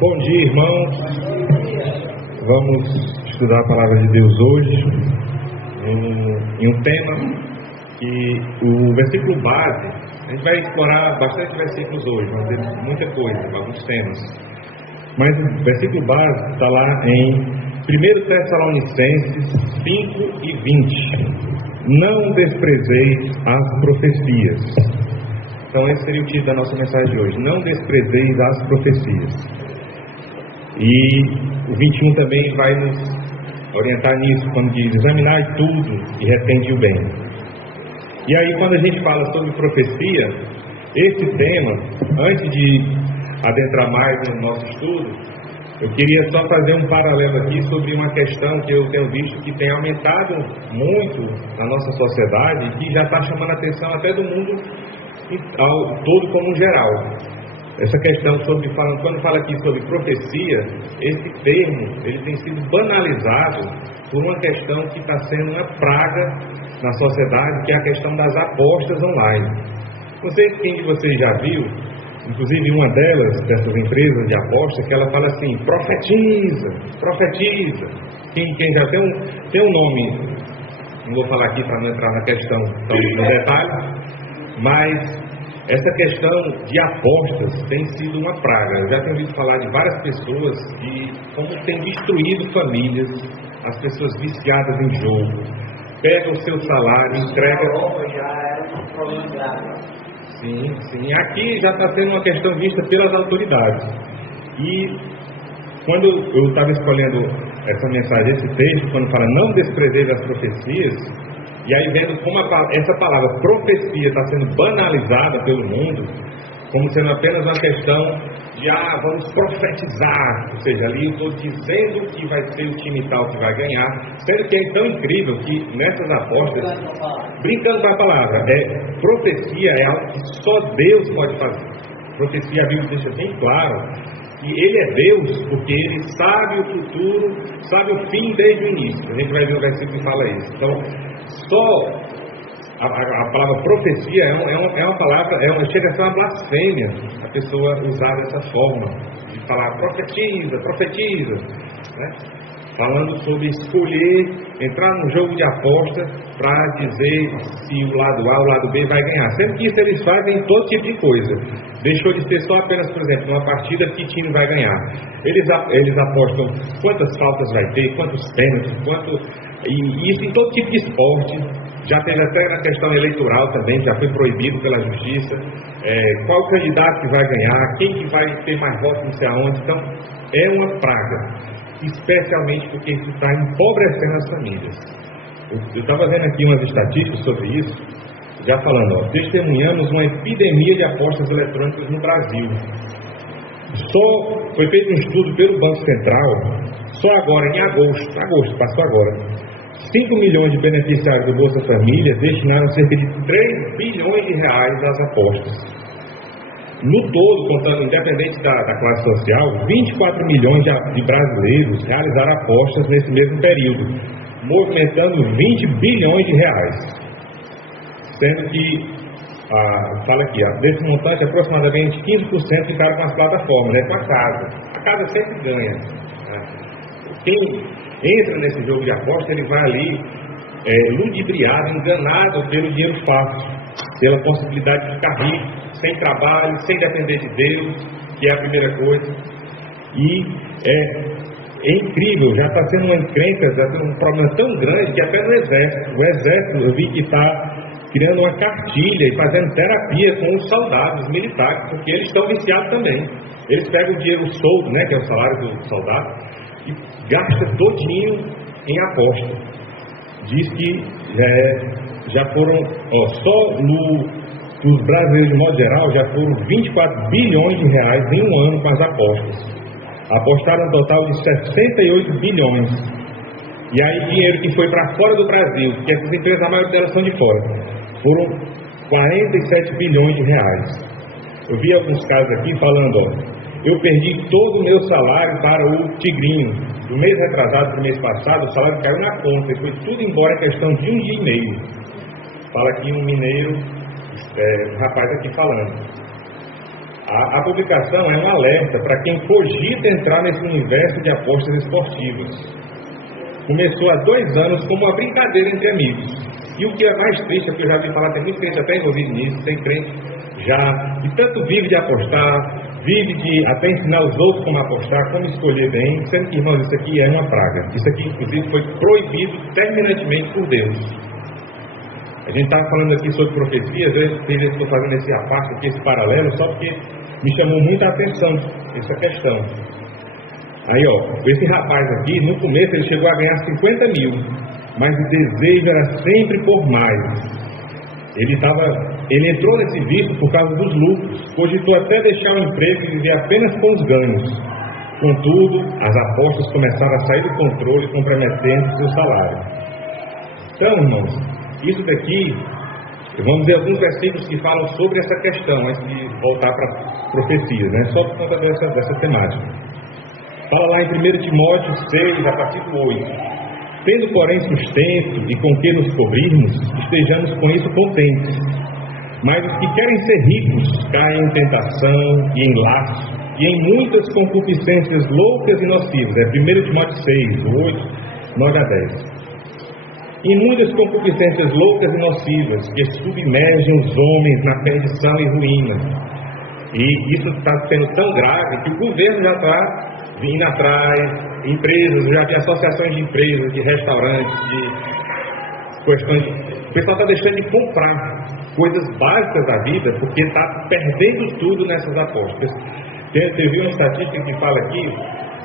Bom dia, irmãos. Vamos estudar a palavra de Deus hoje em um tema que o versículo base, a gente vai explorar bastante versículos hoje, vamos ter muita coisa, alguns temas, mas o versículo base está lá em 1 Tessalonicenses 5 e 20. Não desprezeis as profecias. Então esse seria o título da nossa mensagem de hoje. Não desprezeis as profecias. E o 21 também vai nos orientar nisso, quando diz: examinai tudo e retende o bem. E aí, quando a gente fala sobre profecia, esse tema, antes de adentrar mais no nosso estudo, eu queria só fazer um paralelo aqui sobre uma questão que eu tenho visto que tem aumentado muito na nossa sociedade e que já está chamando a atenção até do mundo todo como geral. Essa questão sobre, quando fala aqui sobre profecia, esse termo ele tem sido banalizado por uma questão que está sendo uma praga na sociedade, que é a questão das apostas online. Não sei quem de vocês já viu, inclusive uma dessas empresas de aposta, que ela fala assim: profetiza. Quem já tem um nome, não vou falar aqui para não entrar na questão tão no detalhe, mas essa questão de apostas tem sido uma praga. Eu já tenho ouvido falar de várias pessoas que como tem destruído famílias, as pessoas viciadas em jogo, pegam o seu salário, entregam. Sim. Aqui já está sendo uma questão vista pelas autoridades. E quando eu estava escolhendo essa mensagem, esse texto, quando fala não desprezeis as profecias, e aí vendo como essa palavra profecia está sendo banalizada pelo mundo, como sendo apenas uma questão de vamos profetizar, ou seja, ali eu estou dizendo que vai ser o time tal que vai ganhar, sendo que é tão incrível que nessas apostas, brincando com a palavra, profecia é algo que só Deus pode fazer. Profecia, a Bíblia deixa bem claro que Ele é Deus, porque Ele sabe o futuro, sabe o fim desde o início. A gente vai ver o versículo que fala isso. Então, só a palavra profecia é uma palavra, chega a ser uma blasfêmia a pessoa usar dessa forma, de falar profetiza, né? Falando sobre escolher, entrar num jogo de aposta para dizer se o lado A ou o lado B vai ganhar. Sendo que isso eles fazem em todo tipo de coisa. Deixou de ser só apenas, por exemplo, uma partida que time vai ganhar. Eles apostam quantas faltas vai ter, quantos pênaltis, e isso em todo tipo de esporte. Já teve até na questão eleitoral também, já foi proibido pela justiça. Qual candidato que vai ganhar, quem que vai ter mais votos, não sei aonde. Então, é uma praga. Especialmente porque isso está empobrecendo as famílias. Eu estava vendo aqui umas estatísticas sobre isso, já falando, testemunhamos uma epidemia de apostas eletrônicas no Brasil. Só foi feito um estudo pelo Banco Central, só agora, em agosto, passou agora, 5 milhões de beneficiários do Bolsa Família destinaram cerca de 3 bilhões de reais às apostas. No todo, contando independente da classe social, 24 milhões de brasileiros realizaram apostas nesse mesmo período, movimentando 20 bilhões de reais. Sendo que, fala aqui, desse montante, aproximadamente 15% ficaram com as plataformas, com a casa. A casa sempre ganha. Quem entra nesse jogo de aposta, ele vai ali ludibriado, enganado pelo dinheiro fácil, pela possibilidade de ficar rico, sem trabalho, sem depender de Deus, que é a primeira coisa. E é incrível, já está sendo uma encrenca, já está sendo um problema tão grande que até no Exército. O Exército, eu vi que está criando uma cartilha e fazendo terapia com os soldados, os militares, porque eles estão viciados também. Eles pegam o dinheiro soldo, que é o salário do soldado, e gastam todinho em aposta. Diz que já foram, os brasileiros de modo geral, já foram 24 bilhões de reais em um ano com as apostas. Apostaram um total de 68 bilhões. E aí dinheiro que foi para fora do Brasil, porque essas empresas, a maioria delas são de fora, foram 47 bilhões de reais. Eu vi alguns casos aqui falando, eu perdi todo o meu salário para o Tigrinho. Do mês retrasado para o mês passado, o salário caiu na conta e foi tudo embora em questão de um dia e meio. Fala aqui um mineiro, um rapaz aqui falando. A publicação é um alerta para quem cogita entrar nesse universo de apostas esportivas. Começou há 2 anos como uma brincadeira entre amigos. E o que é mais triste, é que eu já vi falar, tem muito crente até envolvido nisso, tem crente já, e tanto vive de apostar, vive de até ensinar os outros como apostar, como escolher bem, sendo que, irmãos, isso aqui é uma praga. Isso aqui, inclusive, foi proibido terminantemente por Deus. A gente estava falando aqui sobre profecias, tem vezes que estou fazendo esse parte aqui, esse paralelo, só porque me chamou muita atenção essa questão. Aí, esse rapaz aqui, no começo ele chegou a ganhar 50 mil, mas o desejo era sempre por mais. Ele entrou nesse vício por causa dos lucros, cogitou até deixar o emprego e viver apenas com os ganhos. Contudo, as apostas começaram a sair do controle, comprometendo seu salário. Então, irmãos, isso daqui, vamos ver alguns versículos que falam sobre essa questão, antes de voltar para a profecia, né? Só por conta dessa temática. Fala lá em 1 Timóteo 6, a partir do 8. Tendo, porém, sustento e com que nos cobrirmos, estejamos com isso contentes. Mas os que querem ser ricos caem em tentação e em laço e em muitas concupiscências loucas e nocivas. É 1 Timóteo 6, 8, 9 a 10. Em muitas concupiscências loucas e nocivas que submergem os homens na perdição e ruína. E isso está sendo tão grave que o governo já está vindo atrás, empresas, eu já vi associações de empresas, de restaurantes, de questões. O pessoal está deixando de comprar coisas básicas da vida porque está perdendo tudo nessas apostas. Você viu uma estatística que fala aqui,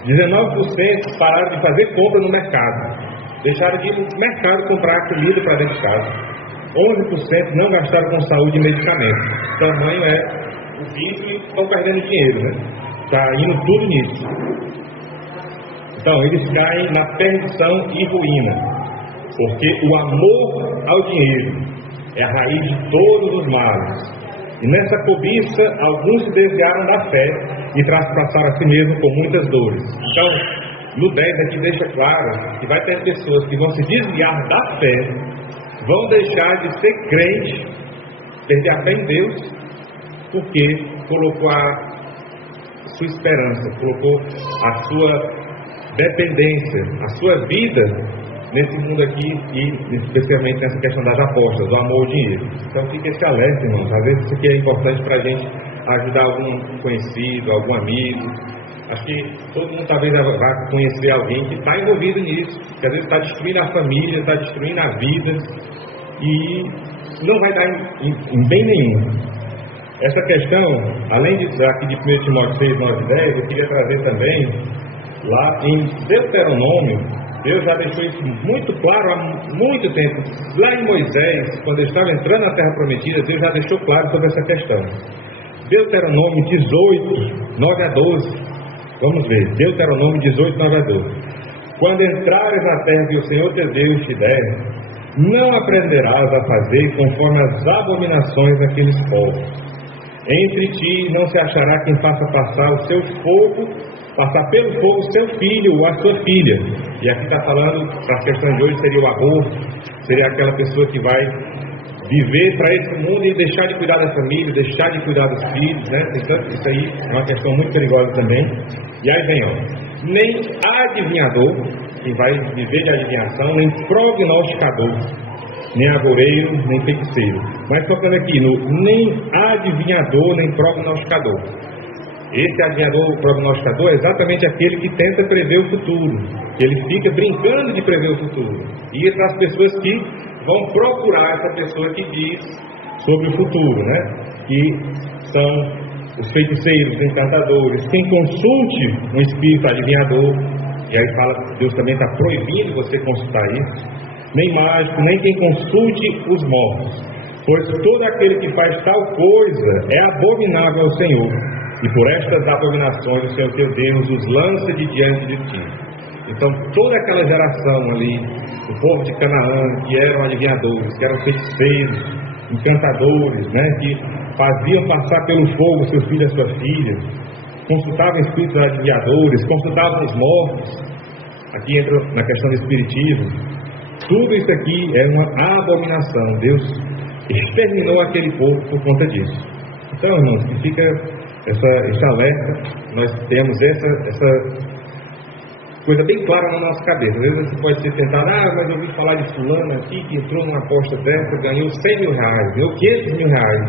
19% pararam de fazer compra no mercado. Deixaram de ir no mercado comprar comida para dentro de casa. 11% não gastaram com saúde e medicamentos. O tamanho é o vício e estão perdendo dinheiro, né? Está indo tudo nisso. Então, eles caem na perdição e ruína. Porque o amor ao dinheiro é a raiz de todos os males. E nessa cobiça, alguns se desviaram da fé e traspassaram a si mesmo com muitas dores. Então, no 10 aqui deixa claro que vai ter pessoas que vão se desviar da fé, vão deixar de ser crente, perder a fé em Deus, porque colocou a sua esperança, colocou a sua dependência, a sua vida nesse mundo aqui e especialmente nessa questão das apostas, do amor ao dinheiro. Então fica esse alerta, irmãos. Às vezes isso aqui é importante para a gente ajudar algum conhecido, algum amigo. Acho que todo mundo talvez vá conhecer alguém que está envolvido nisso, que às vezes está destruindo a família, está destruindo a vida e não vai dar em bem nenhum. Essa questão, além de aqui de 1 Timóteo 6, 9 e 10, eu queria trazer também lá em Deuteronômio. Deus já deixou isso muito claro há muito tempo. Lá em Moisés, quando ele estava entrando na Terra Prometida, Deus já deixou claro sobre essa questão. Deuteronômio 18, 9 a 12. Vamos ver, Deuteronômio 18, 9 a 12. Quando entrares na terra que o Senhor teu Deus te der, não aprenderás a fazer conforme as abominações daqueles povos. Entre ti não se achará quem faça passar pelo fogo seu filho ou a sua filha. E aqui está falando, para as questões de hoje, seria o aborto, seria aquela pessoa que vai viver para esse mundo e deixar de cuidar da família, deixar de cuidar dos filhos, né? Então, isso aí é uma questão muito perigosa também. E aí vem, nem adivinhador, que vai viver de adivinhação, nem prognosticador, nem agoureiro, nem feiticeiro. Mas tocando aqui no nem adivinhador, nem prognosticador. Esse adivinhador, prognosticador, é exatamente aquele que tenta prever o futuro. Ele fica brincando de prever o futuro. E essas pessoas que vão procurar essa pessoa que diz sobre o futuro, né? Que são os feiticeiros, os encantadores. Quem consulte um espírito adivinhador, e aí fala, Deus também está proibindo você consultar isso, nem mágico, nem quem consulte os mortos, pois todo aquele que faz tal coisa é abominável ao Senhor, e por estas abominações o Senhor teu Deus os lança de diante de ti. Então toda aquela geração ali, do povo de Canaã, que eram adivinhadores, que eram feiticeiros, encantadores, né, que faziam passar pelo fogo seu filho e a sua filha, consultavam espíritos adivinhadores, consultavam os mortos. Aqui entra na questão do espiritismo. Tudo isso aqui é uma abominação. Deus exterminou aquele povo por conta disso. Então, irmãos, que fica esse alerta, nós temos essa coisa bem clara na nossa cabeça. Às vezes você pode ser tentado, mas eu ouvi falar de fulano aqui que entrou numa aposta dessa, ganhou 100 mil reais, ganhou 500 mil reais.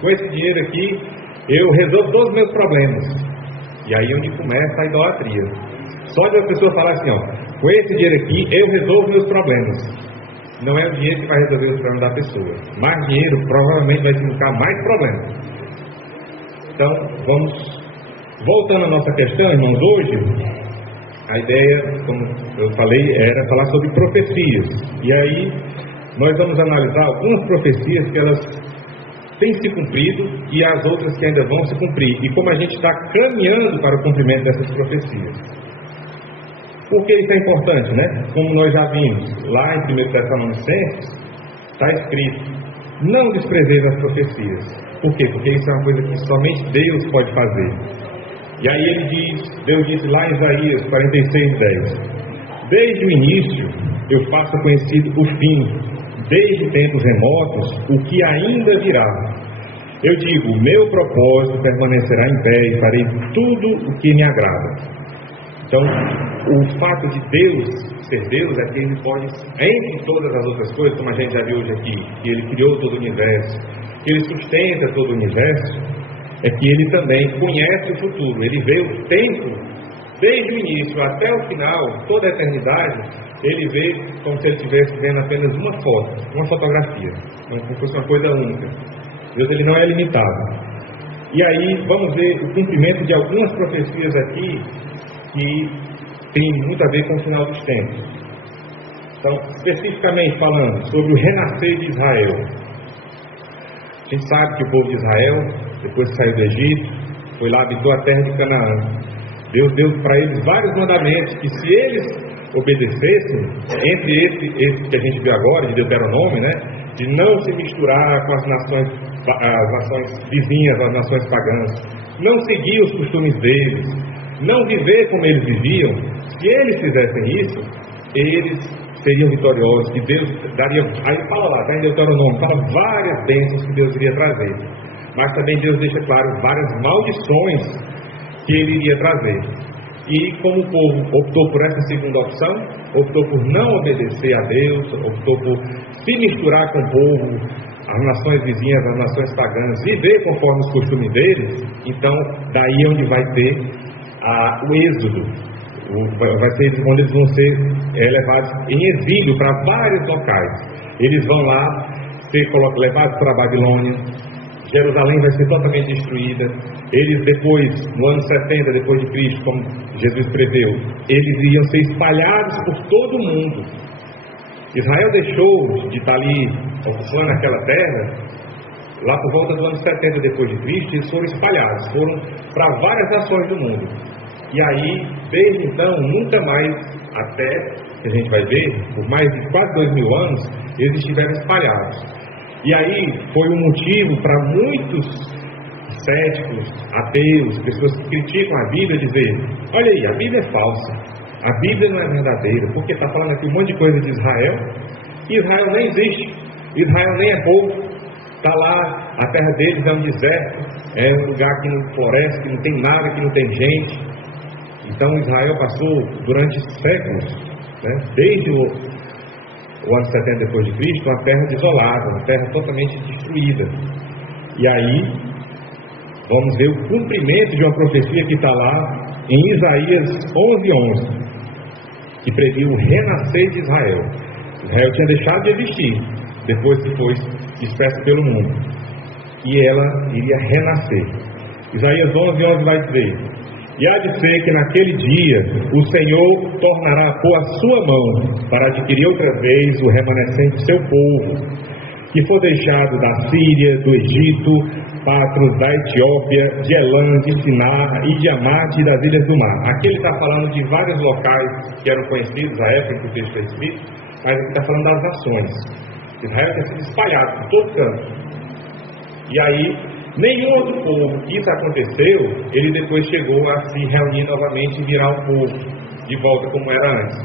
Com esse dinheiro aqui, eu resolvo todos os meus problemas. E aí é onde começa a idolatria. Só de uma pessoa falar assim, com esse dinheiro aqui, eu resolvo meus problemas. Não é o dinheiro que vai resolver os problemas da pessoa. Mais dinheiro provavelmente vai significar mais problemas. Então, voltando à nossa questão, irmãos, hoje a ideia, como eu falei, era falar sobre profecias. E aí nós vamos analisar algumas profecias que elas têm se cumprido e as outras que ainda vão se cumprir. E como a gente está caminhando para o cumprimento dessas profecias. Por que isso é importante, né? Como nós já vimos lá em 1 Tessalonicenses, está escrito: não desprezeis as profecias. Por quê? Porque isso é uma coisa que somente Deus pode fazer. E aí Deus disse lá em Isaías 46:10: desde o início eu faço conhecido o fim, desde tempos remotos o que ainda virá. Eu digo, meu propósito permanecerá em pé e farei tudo o que me agrada. Então, o fato de Deus ser Deus é que Ele pode, entre todas as outras coisas, como a gente já viu hoje aqui, que Ele criou todo o universo, que Ele sustenta todo o universo, é que Ele também conhece o futuro. Ele vê o tempo, desde o início até o final, toda a eternidade. Ele vê como se Ele estivesse vendo apenas uma foto, uma fotografia, como se fosse uma coisa única. Deus, Ele não é limitado. E aí vamos ver o cumprimento de algumas profecias aqui que tem muito a ver com o final dos tempos. Então, especificamente falando sobre o renascer de Israel. A gente sabe que o povo de Israel, depois que saiu do Egito, foi lá, habitou a terra de Canaã. Deus deu para eles vários mandamentos que, se eles obedecessem, entre esse que a gente viu agora, de Deuteronômio, né, de não se misturar com as nações vizinhas, as nações pagãs, não seguir os costumes deles, não viver como eles viviam. Se eles fizessem isso, eles seriam vitoriosos, que Deus daria. Aí fala lá, está em Deuteronômio, fala várias bênçãos que Deus iria trazer, mas também Deus deixa claro várias maldições que Ele iria trazer. E como o povo optou por essa segunda opção, optou por não obedecer a Deus, optou por se misturar com o povo, as nações vizinhas, as nações pagãs, viver conforme os costumes deles, então daí é onde vai ter o êxodo, vai ser onde eles vão ser levados em exílio para vários locais. Eles vão lá ser levados para a Babilônia. Jerusalém vai ser totalmente destruída. Eles depois, no ano 70 depois de Cristo, como Jesus preveu, eles iriam ser espalhados por todo o mundo. Israel deixou de estar ali ocupando aquela terra lá por volta do ano 70 depois de Cristo. Eles foram espalhados, foram para várias nações do mundo. E aí, desde então, nunca mais, até que a gente vai ver, por mais de quase 2000 anos, eles estiveram espalhados. E aí foi um motivo para muitos céticos, ateus, pessoas que criticam a Bíblia, dizer: olha aí, a Bíblia é falsa, a Bíblia não é verdadeira, porque está falando aqui um monte de coisa de Israel. Israel nem existe, Israel nem é povo, está lá, a terra deles é um deserto, é um lugar que não floresce, que não tem nada, que não tem gente. Então Israel passou durante séculos, né, desde o ano 70 depois de Cristo, uma terra desolada, uma terra totalmente destruída. E aí vamos ver o cumprimento de uma profecia que está lá em Isaías 11:11, que previu o renascer de Israel. Israel tinha deixado de existir depois que foi disperso pelo mundo, e ela iria renascer. Isaías 11:11 vai dizer: e há de ser que naquele dia o Senhor tornará a pôr a sua mão para adquirir outra vez o remanescente do seu povo, que for deixado da Síria, do Egito, Patros, da Etiópia, de Elã, de Sinar e de Amate e das ilhas do mar. Aqui ele está falando de vários locais que eram conhecidos à época em que o texto é escrito, mas aqui está falando das nações. Israel tinha sido espalhado por todo canto. E aí, nenhum outro povo que isso aconteceu, ele depois chegou a se reunir novamente e virar um povo de volta como era antes.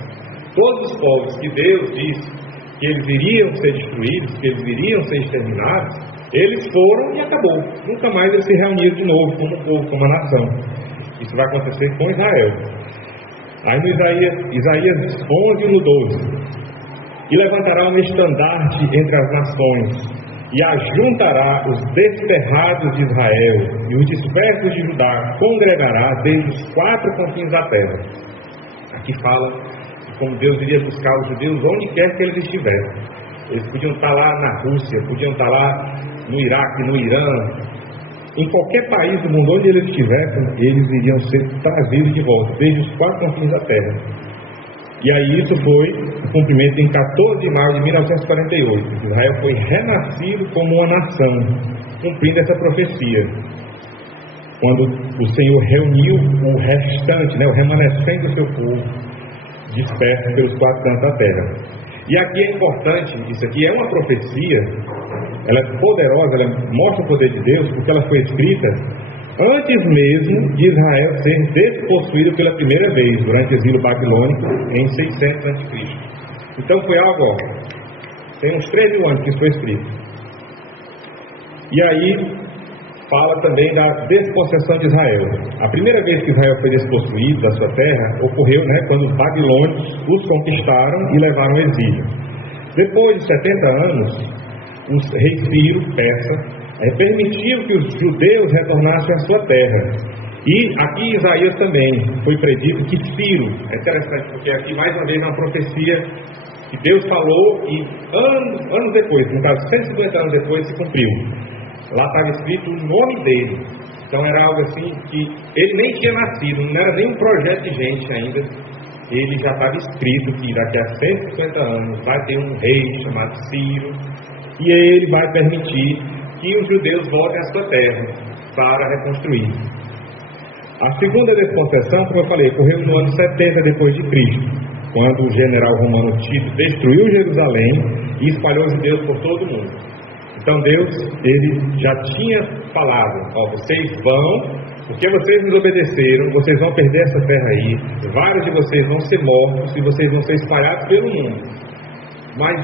Todos os povos que Deus disse que eles iriam ser destruídos, que eles iriam ser exterminados, Eles foram e acabou. Nunca mais eles se reuniram de novo como povo, como a nação. Isso vai acontecer com Israel. Aí no Isaías 11 e no 12. E levantará um estandarte entre as nações, e ajuntará os desterrados de Israel, e os dispersos de Judá congregará desde os 4 confins da terra. Aqui fala como Deus iria buscar os judeus onde quer que eles estivessem. Eles podiam estar lá na Rússia, podiam estar lá no Iraque, no Irã, em qualquer país do mundo onde eles estivessem, eles iriam ser trazidos de volta, desde os 4 confins da terra. E aí isso foi o cumprimento em 14 de maio de 1948. Israel foi renascido como uma nação, cumprindo essa profecia. Quando o Senhor reuniu o restante, o remanescente do seu povo, disperso pelos 4 cantos da terra. E aqui é importante, isso aqui é uma profecia, ela é poderosa, ela mostra o poder de Deus, porque ela foi escrita antes mesmo de Israel ser despossuído pela primeira vez, durante o exílio babilônico, em 600 a.C. Então foi algo, tem uns 13 anos que isso foi escrito. E aí fala também da despossessão de Israel. A primeira vez que Israel foi despossuído da sua terra ocorreu quando os babilônios os conquistaram e levaram ao exílio. Depois de 70 anos, o rei Ciro, persa, permitiu que os judeus retornassem à sua terra. E aqui Isaías também foi predito que Ciro, é interessante porque aqui mais uma vez é uma profecia que Deus falou e anos depois, no caso 150 anos depois, se cumpriu. Lá estava escrito o nome dele. Então era algo assim que ele nem tinha nascido, não era nem um projeto de gente ainda. Ele já estava escrito que daqui a 150 anos vai ter um rei chamado Ciro, e ele vai permitir que os judeus voltem à sua terra para reconstruir. A segunda despossessão, como eu falei, ocorreu no ano 70 depois de Cristo, quando o general romano Tito destruiu Jerusalém e espalhou os judeus por todo o mundo. Então Deus, ele já tinha falado, vocês vão, porque vocês nos obedeceram, vocês vão perder essa terra aí, vários de vocês vão ser mortos e vocês vão ser espalhados pelo mundo. Mas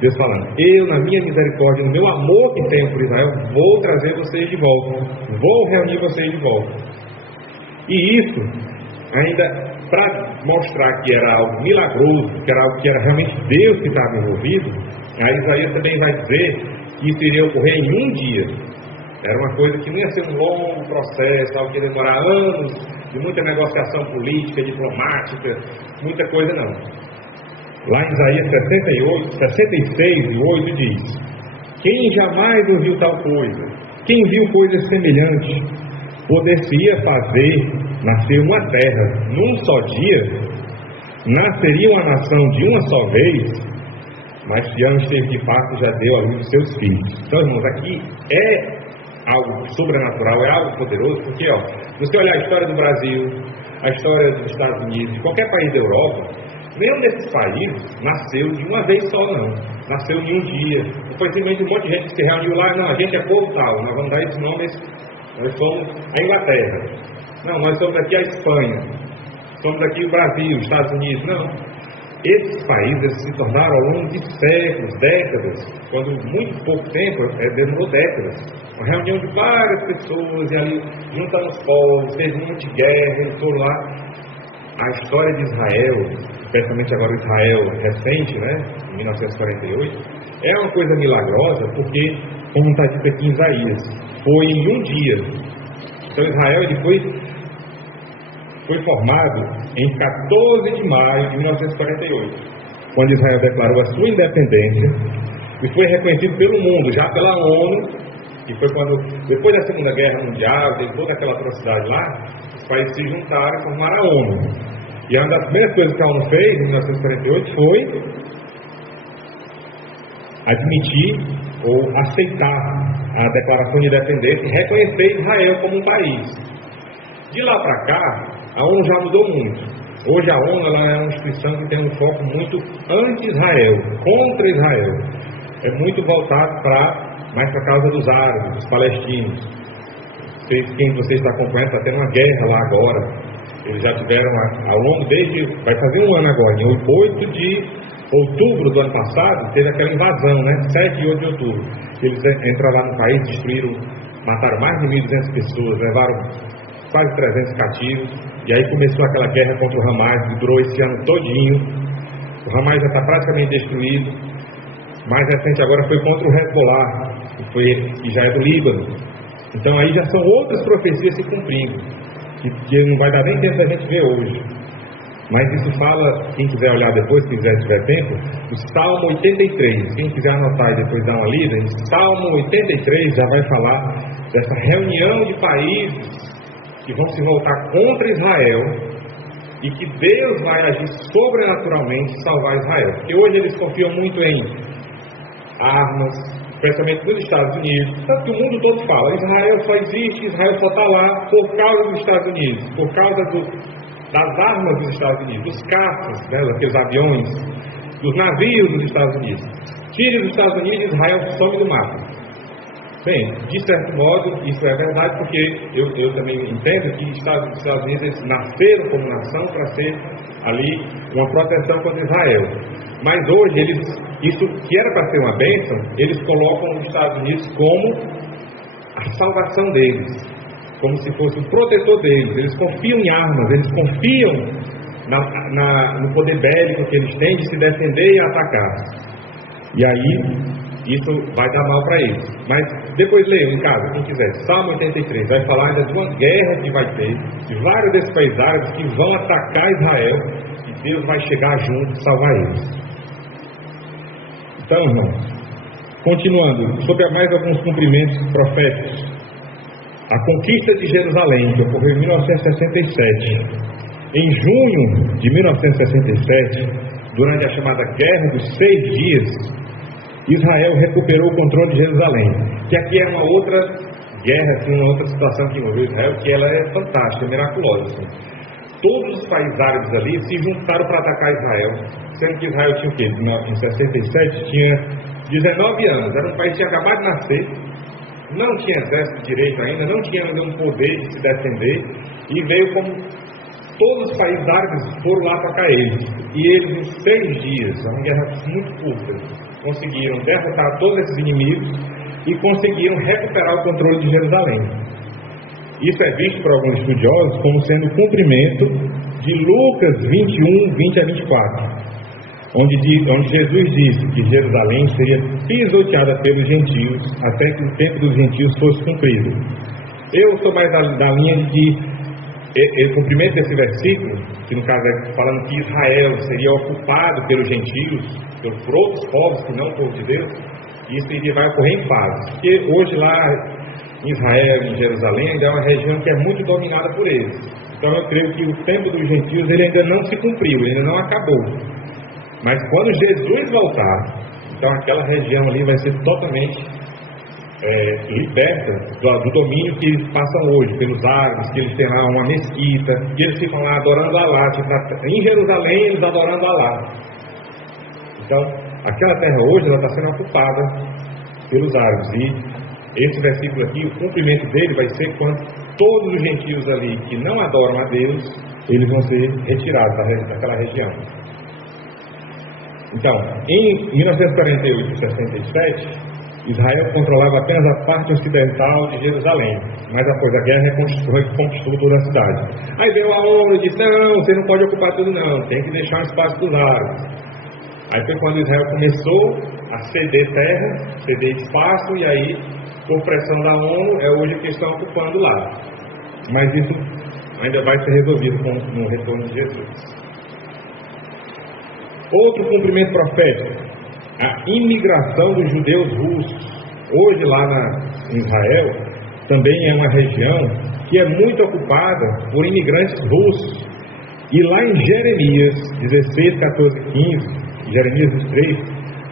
Deus falando, eu na minha misericórdia, no meu amor que tenho por Israel, vou trazer vocês de volta, vou reunir vocês de volta. E isso, ainda para mostrar que era algo milagroso, que era algo que era realmente Deus que estava envolvido, a Isaías também vai dizer que isso iria ocorrer em um dia. Era uma coisa que não ia ser um longo processo, algo que ia demorar anos, de muita negociação política, diplomática, muita coisa não. Lá em Isaías 66:8 diz: quem jamais ouviu tal coisa, quem viu coisas semelhantes, poder-se-ia fazer nascer uma terra num só dia, nasceria uma nação de uma só vez, mas Sião esteve de parto e já deu à luz seus filhos. Então, irmãos, aqui é algo sobrenatural, é algo poderoso, porque se você olhar a história do Brasil, a história dos Estados Unidos, de qualquer país da Europa, nenhum desses países nasceu de uma vez só, não. Nasceu em um dia. Não foi simplesmente um monte de gente que se reuniu lá, não, a gente é povo tal, nós vamos dar esse nome, nós somos a Inglaterra. Não, nós somos aqui a Espanha. Somos aqui o Brasil, os Estados Unidos. Não. Esses países se tornaram ao longo de séculos, décadas, quando muito pouco tempo, demorou décadas. Uma reunião de várias pessoas, e ali juntando os povos, teve um monte de guerra, eles foram lá. A história de Israel, especialmente agora Israel recente, em 1948, é uma coisa milagrosa, porque, como está dito aqui em Isaías, foi em um dia. Então Israel ele foi formado em 14 de maio de 1948, quando Israel declarou a sua independência e foi reconhecido pelo mundo, já pela ONU, que foi quando, depois da Segunda Guerra Mundial, teve toda aquela atrocidade lá, os países se juntaram e formaram a ONU. E uma das primeiras coisas que a ONU fez em 1948 foi admitir ou aceitar a declaração de independência e reconhecer Israel como um país. De lá para cá, a ONU já mudou muito. Hoje a ONU ela é uma instituição que tem um foco muito anti-Israel, contra Israel. É muito voltado mais para a causa dos árabes, dos palestinos. Quem você está acompanhando está tendo uma guerra lá agora. Eles já tiveram ao longo vai fazer um ano agora, em 8 de outubro do ano passado, teve aquela invasão, né? 7 e 8 de outubro. Eles entraram lá no país, destruíram, mataram mais de 1.200 pessoas, levaram quase 300 cativos, e aí começou aquela guerra contra o Hamas, que durou esse ano todinho. O Hamas já está praticamente destruído. Mais recente agora foi contra o Hezbollah, que já é do Líbano. Então aí já são outras profecias se cumprindo, que não vai dar nem tempo da gente ver hoje. Mas isso fala, quem quiser olhar depois, se tiver tempo, o Salmo 83. Quem quiser anotar e depois dar uma lida, o Salmo 83 já vai falar dessa reunião de países que vão se voltar contra Israel e que Deus vai agir sobrenaturalmente e salvar Israel. Porque hoje eles confiam muito em armas, especialmente nos Estados Unidos. Tanto que o mundo todo fala, Israel só existe, Israel só está lá por causa dos Estados Unidos, por causa das armas dos Estados Unidos, dos caças, né, daqueles aviões, dos navios dos Estados Unidos. Tire dos Estados Unidos, Israel some do mapa. Bem, de certo modo, isso é verdade, porque eu também entendo que os Estados Unidos eles nasceram como nação para ser ali uma proteção contra Israel. Mas hoje, isso que era para ser uma bênção, eles colocam os Estados Unidos como a salvação deles, como se fosse o protetor deles. Eles confiam em armas, eles confiam no poder bélico que eles têm de se defender e atacar. E aí isso vai dar mal para eles. Mas depois leiam em casa, quem quiser, Salmo 83 vai falar ainda de uma guerra que vai ter, de vários desses países árabes que vão atacar Israel, e Deus vai chegar junto e salvar eles. Então, irmãos, continuando, sobre mais alguns cumprimentos proféticos. A conquista de Jerusalém, que ocorreu em 1967. Em junho de 1967, durante a chamada Guerra dos 6 Dias, Israel recuperou o controle de Jerusalém, que aqui é uma outra guerra, assim, uma outra situação que envolveu Israel, que ela é fantástica, é miraculosa. Assim. Todos os países árabes ali se juntaram para atacar Israel, sendo que Israel tinha o quê? Em 67 tinha 19 anos, era um país que tinha acabado de nascer, não tinha exército direito ainda, não tinha ainda um poder de se defender, e veio como todos os países árabes foram lá atacar eles. E eles, em 6 dias, uma guerra muito curta, conseguiram derrotar todos esses inimigos e conseguiram recuperar o controle de Jerusalém. Isso é visto por alguns estudiosos como sendo o cumprimento de Lucas 21, 20 a 24, onde Jesus disse que Jerusalém seria pisoteada pelos gentios até que o tempo dos gentios fosse cumprido. Eu sou mais da linha de que o cumprimento desse versículo, que no caso é falando que Israel seria ocupado pelos gentios, por outros povos que não o povo de Deus, isso vai ocorrer em fase. Porque hoje lá em Israel, em Jerusalém, ainda é uma região que é muito dominada por eles. Então eu creio que o tempo dos gentios ele ainda não se cumpriu, ele ainda não acabou. Mas quando Jesus voltar, então aquela região ali vai ser totalmente liberta do domínio que eles passam hoje, pelos árabes, que eles têm lá uma mesquita, e eles ficam lá adorando Alá, em Jerusalém eles adorando Alá. Então, aquela terra hoje ela está sendo ocupada pelos árabes, e esse versículo aqui, o cumprimento dele vai ser quando todos os gentios ali que não adoram a Deus, eles vão ser retirados daquela região. Então, em 1948 e 67, Israel controlava apenas a parte ocidental de Jerusalém, mas após a guerra reconquistou toda a cidade. Aí veio a ONU e disse: não, você não pode ocupar tudo não, tem que deixar um espaço para os árabes. Aí foi quando Israel começou a ceder terra, ceder espaço, e aí, por pressão da ONU, é hoje que estão ocupando lá. Mas isso ainda vai ser resolvido com o retorno de Jesus. Outro cumprimento profético, a imigração dos judeus russos. Hoje lá em Israel também é uma região que é muito ocupada por imigrantes russos. E lá em Jeremias 16, 14, 15, Jeremias 3,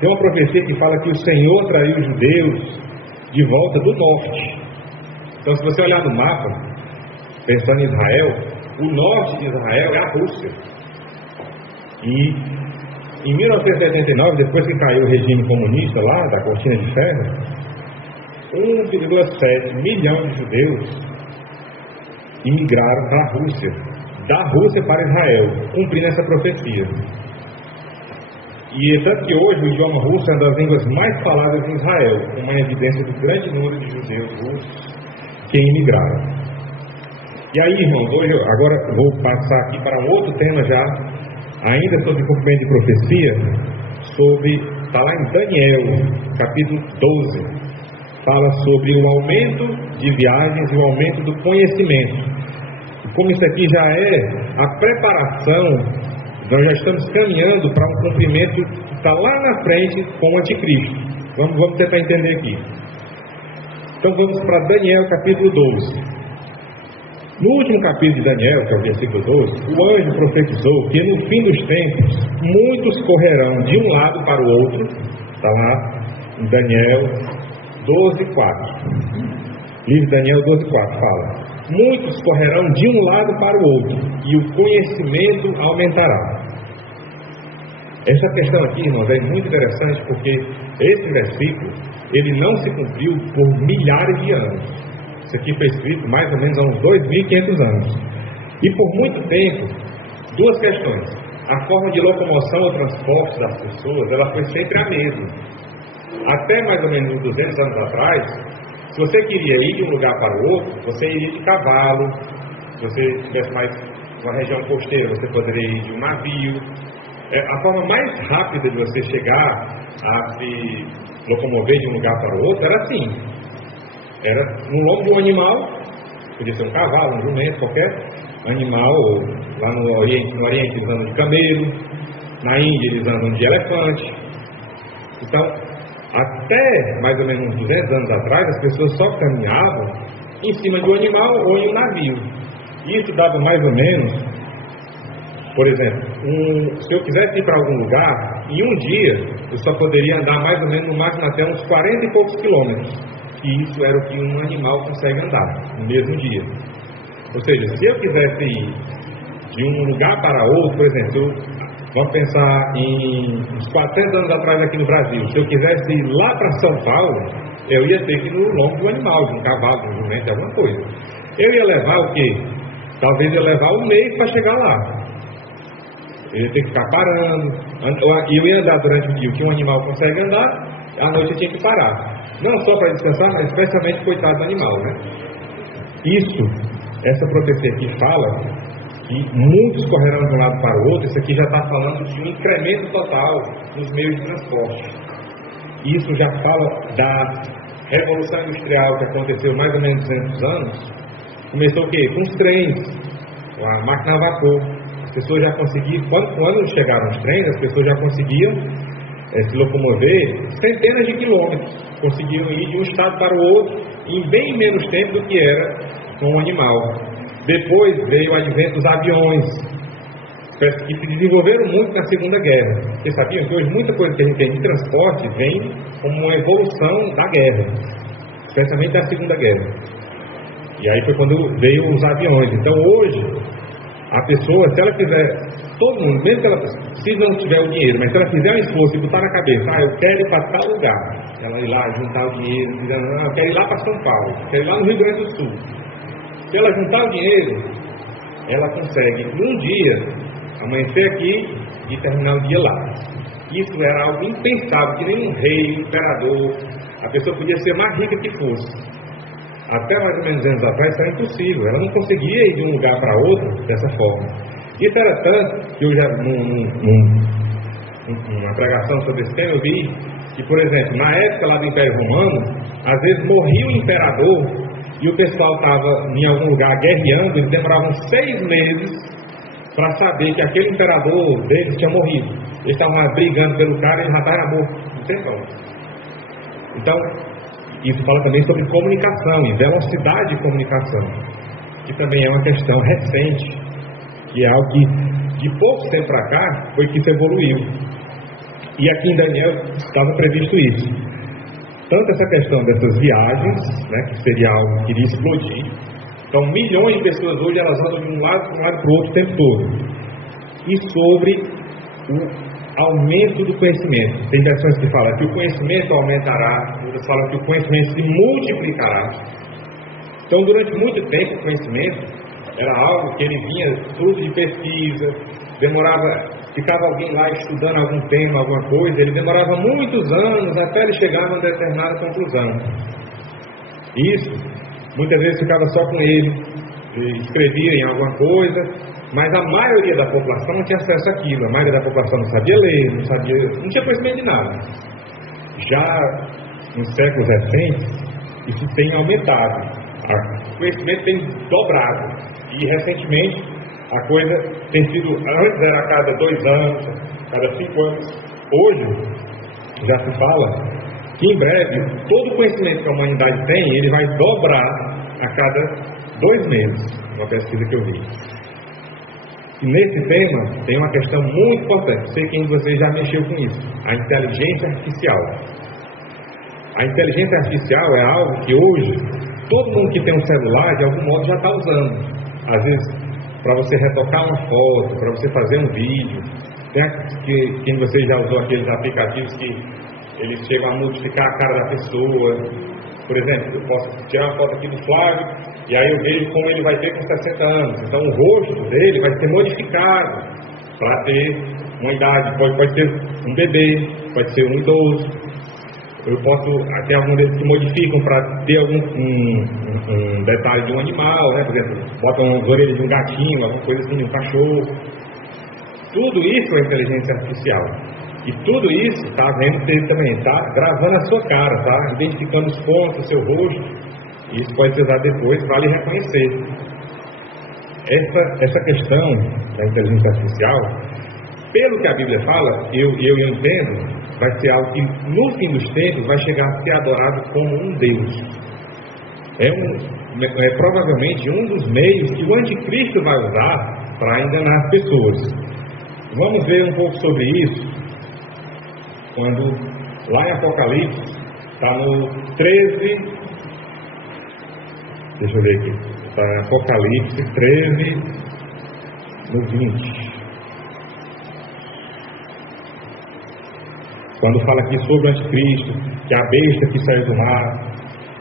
tem uma profecia que fala que o Senhor traiu os judeus de volta do norte. Então, se você olhar no mapa, pensando em Israel, o norte de Israel é a Rússia. E em 1989, depois que caiu o regime comunista lá, da Cortina de Ferro, 1,7 milhão de judeus imigraram para a Rússia, da Rússia para Israel, cumprindo essa profecia. E tanto que hoje o idioma russo é uma das línguas mais faladas em Israel, com uma evidência do grande número de judeus russos que imigraram. E aí, irmãos, hoje, agora vou passar aqui para um outro tema já, ainda sobre cumprimento de profecia, está lá em Daniel, capítulo 12, fala sobre o aumento de viagens e o aumento do conhecimento. E como isso aqui já é a preparação, nós já estamos caminhando para um cumprimento que está lá na frente com o anticristo. Vamos tentar entender aqui. Então vamos para Daniel capítulo 12. No último capítulo de Daniel, que é o versículo 12, o anjo profetizou que no fim dos tempos muitos correrão de um lado para o outro. Está lá em Daniel 12:4. Livro de Daniel 12:4 fala: muitos correrão de um lado para o outro, e o conhecimento aumentará. Essa questão aqui, irmãos, é muito interessante, porque esse versículo, ele não se cumpriu por milhares de anos. Isso aqui foi escrito mais ou menos há uns 2.500 anos. E por muito tempo, duas questões. A forma de locomoção ou transporte das pessoas, ela foi sempre a mesma. Até mais ou menos uns 200 anos atrás, se você queria ir de um lugar para o outro, você iria de cavalo. Se você tivesse mais uma região costeira, você poderia ir de um navio. A forma mais rápida de você chegar a se locomover de um lugar para o outro era assim. Era no lombo de um animal, podia ser um cavalo, um jumento, qualquer animal. Lá no Oriente eles andam de camelo, na Índia eles andam de elefante. Então, até mais ou menos uns 200 anos atrás, as pessoas só caminhavam em cima de um animal ou em um navio. Isso dava mais ou menos, por exemplo, se eu quisesse ir para algum lugar, em um dia eu só poderia andar mais ou menos, no máximo até uns 40 e poucos quilômetros. E isso era o que um animal consegue andar no mesmo dia. Ou seja, se eu quisesse ir de um lugar para outro, por exemplo, vamos pensar em uns 400 anos atrás aqui no Brasil, se eu quisesse ir lá para São Paulo, eu ia ter que ir no lombo do animal, de um cavalo, de um jumento, de alguma coisa. Eu ia levar o quê? Talvez eu ia levar um mês para chegar lá. Eu ia ter que ficar parando, eu ia andar durante o dia o que um animal consegue andar, à noite eu tinha que parar. Não só para descansar, mas especialmente coitado do animal, né? Essa profecia aqui fala que muitos correrão de um lado para o outro. Isso aqui já está falando de um incremento total nos meios de transporte. Isso já fala da Revolução Industrial que aconteceu mais ou menos 200 anos. Começou o quê? Com os trens, com a máquina a vapor. As pessoas já conseguiam, quando chegaram os trens, as pessoas já conseguiam se locomover centenas de quilômetros, conseguiam ir de um estado para o outro em bem menos tempo do que era com um animal. Depois veio o advento dos aviões, que se desenvolveram muito na Segunda Guerra. Vocês sabiam que hoje muita coisa que a gente tem de transporte vem como uma evolução da guerra, especialmente da Segunda Guerra. E aí foi quando veio os aviões. Então hoje a pessoa, se ela quiser, todo mundo, mesmo que ela, se não tiver o dinheiro, mas se ela fizer um esforço e botar na cabeça, eu quero ir para tal lugar, ela ir lá juntar o dinheiro, dizendo, eu quero ir lá para São Paulo, quero ir lá no Rio Grande do Sul. Se ela juntar o dinheiro, ela consegue, num dia, amanhecer aqui e terminar o dia lá. Isso era algo impensável, que nem um rei, um imperador, a pessoa podia ser mais rica que fosse. Até mais ou menos anos atrás isso era impossível, ela não conseguia ir de um lugar para outro dessa forma. Isso era tanto que eu já, numa pregação sobre esse tema, eu vi que, por exemplo, na época lá do Império Romano, às vezes morria o imperador e o pessoal estava em algum lugar guerreando, eles demoravam 6 meses para saber que aquele imperador deles tinha morrido. Eles estavam lá brigando pelo cara e ele já estava morto, não tem como. Então, isso fala também sobre comunicação e velocidade de comunicação, que também é uma questão recente, que é algo que de pouco tempo para cá foi que isso evoluiu. E aqui em Daniel estava previsto isso. Tanto essa questão dessas viagens, né, que seria algo que iria explodir. Então milhões de pessoas hoje elas andam de um lado para o outro o tempo todo. E sobre o aumento do conhecimento. Tem versões que falam que o conhecimento aumentará, outras falam que o conhecimento se multiplicará. Então, durante muito tempo, o conhecimento era algo que ele vinha fruto de pesquisa, demorava ficava alguém lá estudando algum tema, alguma coisa, ele demorava muitos anos até ele chegar numa determinada conclusão. Isso, muitas vezes ficava só com ele, escrevia em alguma coisa, mas a maioria da população não tinha acesso àquilo, a maioria da população não sabia ler, não tinha conhecimento de nada. Já nos séculos recentes, isso tem aumentado, o conhecimento tem dobrado, e recentemente a coisa tem sido, antes era a cada 2 anos, cada 5 anos, hoje já se fala que em breve todo o conhecimento que a humanidade tem, ele vai dobrar a cada 2 meses, uma pesquisa que eu vi. E nesse tema tem uma questão muito importante, sei quem de vocês já mexeu com isso, a inteligência artificial. A inteligência artificial é algo que hoje todo mundo que tem um celular de algum modo já está usando. Às vezes para você retocar uma foto, para você fazer um vídeo. Quem de vocês já usou aqueles aplicativos que eles chegam a modificar a cara da pessoa? Por exemplo, eu posso tirar uma foto aqui do Flávio e aí eu vejo como ele vai ter com 60 anos. Então o rosto dele vai ser modificado para ter uma idade. Pode ser um bebê, pode ser um idoso. Eu posso ter algum desses que modificam para ter um detalhe de um animal, né? Por exemplo, botam as orelhas de um gatinho, alguma coisa assim, de um cachorro. Tudo isso é inteligência artificial. E tudo isso está vendo você também, está gravando a sua cara, está identificando os pontos, o seu rosto. E isso pode ser usado depois para lhe reconhecer. Essa questão da inteligência artificial, pelo que a Bíblia fala, eu entendo, vai ser algo que no fim dos tempos vai chegar a ser adorado como um Deus. É provavelmente um dos meios que o anticristo vai usar para enganar as pessoas. Vamos ver um pouco sobre isso quando lá em Apocalipse está no 13, deixa eu ver aqui, está em Apocalipse 13 no 20. Quando fala aqui sobre o anticristo, que é a besta que saiu do mar,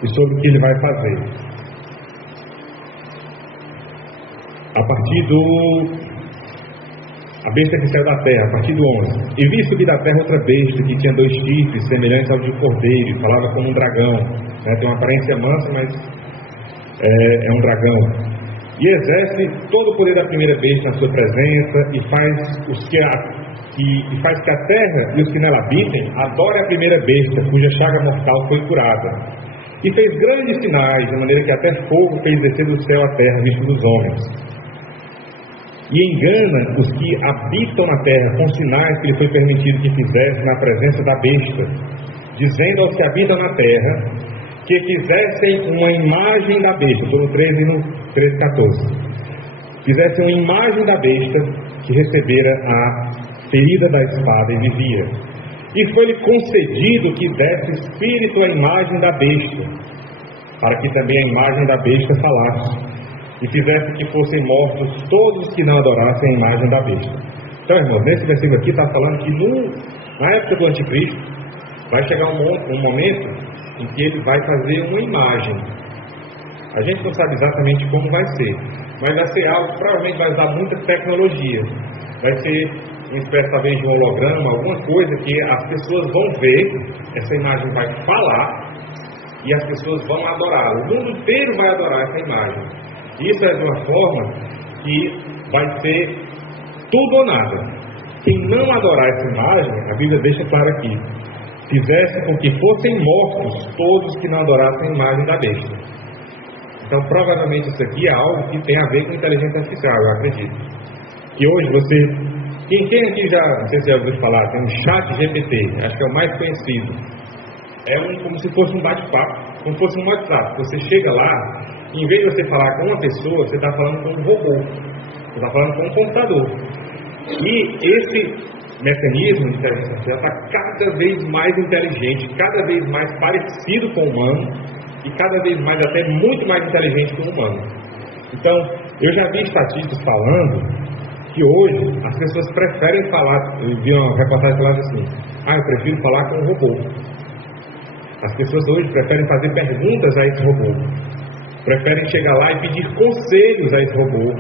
e sobre o que ele vai fazer. A partir a besta que saiu da terra, a partir do 11. E vi subir da terra outra besta que tinha 2 chifres, semelhantes ao de cordeiro, e falava como um dragão. Né? Tem uma aparência mansa, mas é um dragão. E exerce todo o poder da primeira besta na sua presença, e faz que a terra e os que nela habitem adorem a primeira besta, cuja chaga mortal foi curada. E fez grandes sinais, de maneira que até fogo fez descer do céu a terra, visto dos homens. E engana os que habitam na terra com sinais que lhe foi permitido que fizesse na presença da besta, dizendo aos que habitam na terra que fizessem uma imagem da besta. Estou no 13 e no 13:14. Fizessem uma imagem da besta que recebera a ferida da espada e vivia. E foi-lhe concedido que desse espírito à imagem da besta, para que também a imagem da besta falasse, e fizesse que fossem mortos todos os que não adorassem a imagem da besta. Então, irmãos, nesse versículo aqui está falando que na época do anticristo vai chegar um momento em que ele vai fazer uma imagem. A gente não sabe exatamente como vai ser, mas vai ser algo que provavelmente vai usar muita tecnologia. Vai ser uma espécie talvez de um holograma, alguma coisa que as pessoas vão ver, essa imagem vai falar e as pessoas vão adorar. O mundo inteiro vai adorar essa imagem. Isso é de uma forma que vai ser tudo ou nada. Quem não adorar essa imagem, a Bíblia deixa claro aqui, fizesse com que fossem mortos todos que não adorassem a imagem da besta. Então provavelmente isso aqui é algo que tem a ver com inteligência artificial, eu acredito. E hoje quem aqui já, não sei se já ouviu falar, tem um chat GPT, acho que é o mais conhecido. É como se fosse um bate-papo, como se fosse um WhatsApp. Você chega lá, em vez de você falar com uma pessoa, você está falando com um robô, você está falando com um computador. E esse mecanismo de inteligência artificial está cada vez mais inteligente, cada vez mais parecido com o humano e cada vez mais até muito mais inteligente que o humano. Então, eu já vi estatísticos falando que hoje as pessoas preferem falar, eu vi uma reportagem falando assim, eu prefiro falar com um robô. As pessoas hoje preferem fazer perguntas a esse robô, preferem chegar lá e pedir conselhos a esse robô,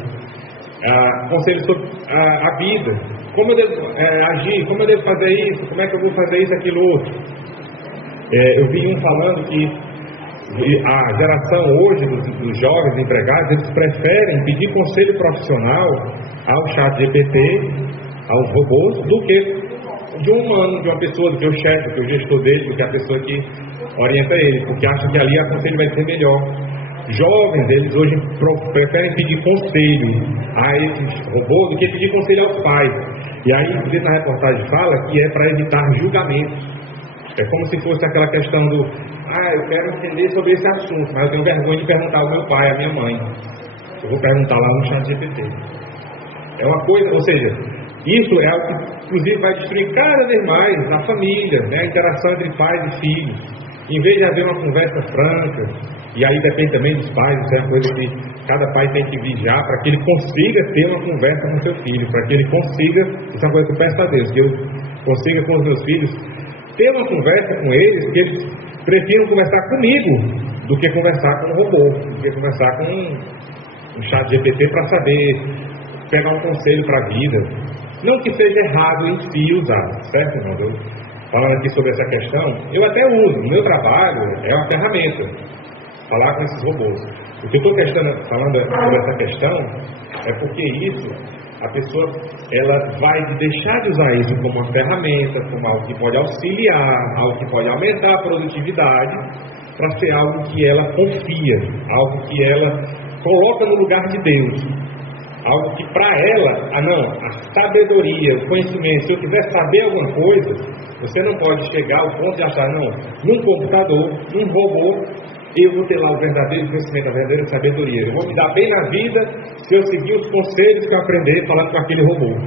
conselhos sobre a vida, como eu devo agir, como eu devo fazer isso, como é que eu vou fazer isso, aquilo, outro. Eu vi um falando que a geração hoje dos jovens empregados, eles preferem pedir conselho profissional ao chat GPT, aos robôs, do que de um humano, de uma pessoa, do que o chefe, do que o gestor dele, do que a pessoa que orienta ele, porque acham que ali a conselho vai ser melhor. Jovens, eles hoje preferem pedir conselho a esses robôs do que pedir conselho aos pais. E aí, inclusive na reportagem fala que é para evitar julgamentos. É como se fosse aquela questão do eu quero entender sobre esse assunto, mas eu tenho vergonha de perguntar ao meu pai, à minha mãe. Eu vou perguntar lá no chat GPT. É uma coisa, ou seja, isso é algo que inclusive vai destruir cada vez mais a família, né? A interação entre pais e filhos. Em vez de haver uma conversa franca, e aí depende também dos pais, isso é uma coisa que cada pai tem que vigiar para que ele consiga ter uma conversa com seu filho, para que ele consiga, isso é uma coisa que eu peço a Deus, que eu consiga com os meus filhos ter uma conversa com eles, que eles prefiram conversar comigo do que conversar com um robô, do que conversar com um chat GPT para saber, pegar um conselho para a vida. Não que seja errado em si usar, certo, irmão? Falando aqui sobre essa questão, eu até uso, no meu trabalho é uma ferramenta, falar com esses robôs. O que eu estou falando sobre essa questão é porque isso, a pessoa ela vai deixar de usar isso como uma ferramenta, como algo que pode auxiliar, algo que pode aumentar a produtividade, para ser algo que ela confia, algo que ela coloca no lugar de Deus. Algo que para ela, a sabedoria, o conhecimento, se eu quiser saber alguma coisa, você não pode chegar ao ponto de achar, num computador, num robô, eu vou ter lá o verdadeiro conhecimento, a verdadeira sabedoria. Eu vou me dar bem na vida se eu seguir os conselhos que eu aprendi falando com aquele robô.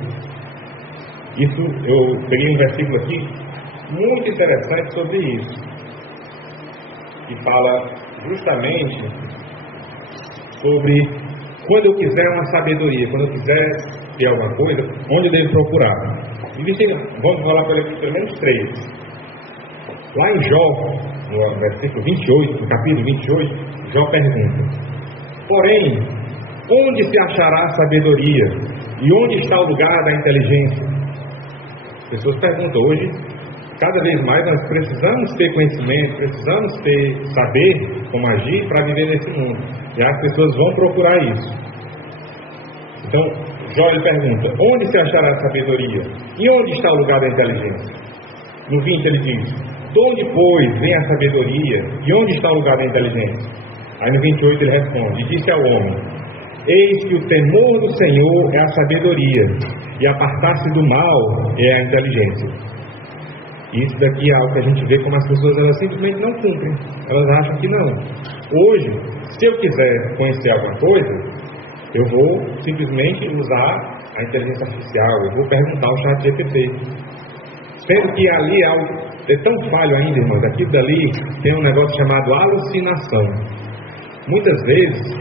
Isso, eu peguei um versículo aqui, muito interessante sobre isso, que fala justamente sobre quando eu quiser uma sabedoria, quando eu quiser ter alguma coisa, onde eu devo procurar. Vamos falar pelo menos 3. Lá em Jó, no versículo 28, no capítulo 28, Jó pergunta: porém, onde se achará a sabedoria? E onde está o lugar da inteligência? As pessoas perguntam hoje, cada vez mais nós precisamos ter conhecimento, precisamos saber como agir para viver nesse mundo. E as pessoas vão procurar isso. Então, Jó lhe pergunta: onde se achará a sabedoria? E onde está o lugar da inteligência? No 20 ele diz: de onde, pois, vem a sabedoria? E onde está o lugar da inteligência? Aí no 28 ele responde: e disse ao homem: eis que o temor do Senhor é a sabedoria, e apartar-se do mal é a inteligência. Isso daqui é algo que a gente vê como as pessoas elas simplesmente não cumprem. Elas acham que não. Hoje, se eu quiser conhecer alguma coisa, eu vou simplesmente usar a inteligência artificial, eu vou perguntar ao chat GPT. Sendo que ali é tão falho ainda, irmãos, aqui dali tem um negócio chamado alucinação. Muitas vezes,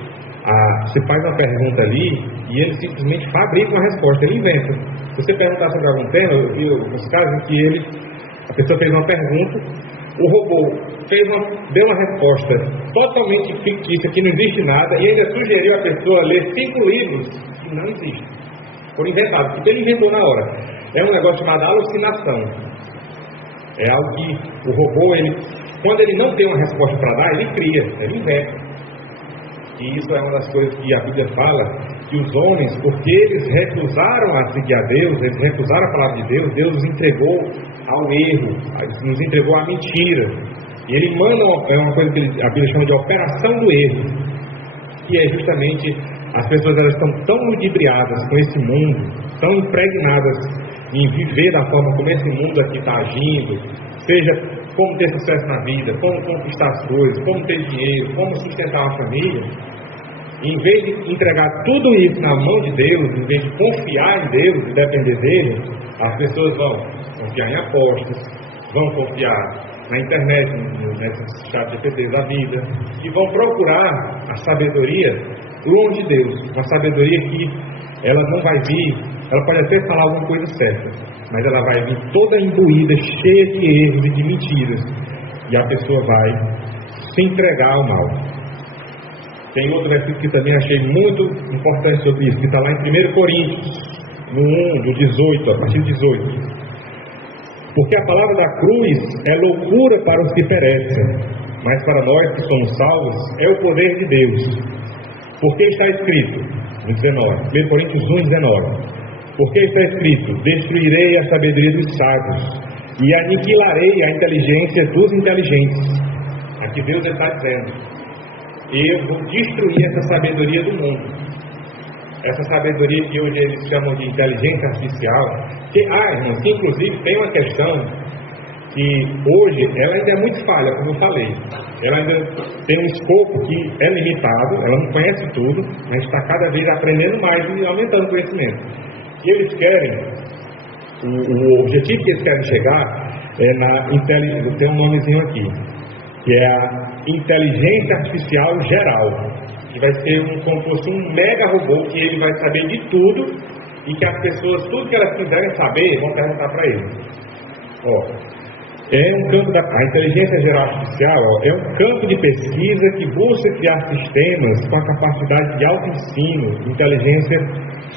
você faz uma pergunta ali e ele simplesmente fabrica uma resposta, ele inventa. Se você perguntar sobre algum tema, eu vi os casos em que a pessoa fez uma pergunta, o robô deu uma resposta totalmente fictícia, que não existe nada, e ainda sugeriu a pessoa ler 5 livros que não existem. Foram inventados, porque ele inventou na hora. É um negócio chamado alucinação. É algo que o robô, quando ele não tem uma resposta para dar, ele cria, ele inventa. E isso é uma das coisas que a Bíblia fala, que os homens, porque eles recusaram a seguir a Deus, eles recusaram a palavra de Deus, Deus os entregou ao erro, nos entregou à mentira. E ele manda uma coisa que a Bíblia chama de operação do erro, que é justamente as pessoas elas estão tão ludibriadas com esse mundo, tão impregnadas em viver da forma como esse mundo aqui está agindo, seja como ter sucesso na vida, como conquistar as coisas, como ter dinheiro, como sustentar a família. Em vez de entregar tudo isso na mão de Deus, em vez de confiar em Deus e depender dele, as pessoas vão confiar em apostas, vão confiar na internet, nesses chat GPTs da vida, e vão procurar a sabedoria longe de Deus. Uma sabedoria que ela não vai vir, ela pode até falar alguma coisa certa, mas ela vai vir toda imbuída, cheia de erros e de mentiras, e a pessoa vai se entregar ao mal. Tem outro versículo que também achei muito importante sobre isso, que está lá em 1 Coríntios, no 1, do 18, a partir do 18. Porque a palavra da cruz é loucura para os que perecem, mas para nós que somos salvos é o poder de Deus. Porque está escrito, no 19, 1 Coríntios 1, 19. Porque está escrito: destruirei a sabedoria dos sábios e aniquilarei a inteligência dos inteligentes. Aqui Deus está dizendo: eu vou destruir essa sabedoria do mundo. Essa sabedoria que hoje eles chamam de inteligência artificial. Irmãos, que inclusive tem uma questão que hoje ela ainda é muito falha, como eu falei. Ela ainda tem um escopo que é limitado, ela não conhece tudo, mas está cada vez aprendendo mais e aumentando o conhecimento. E eles querem, o objetivo que eles querem chegar é na inteligência, tem um nomezinho aqui, que é a inteligência artificial geral, que vai ser como se fosse um mega robô, que ele vai saber de tudo e que as pessoas, tudo que elas quiserem saber, vão perguntar para ele. É um campo a inteligência geral artificial é um campo de pesquisa que busca criar sistemas com a capacidade de auto-ensino, inteligência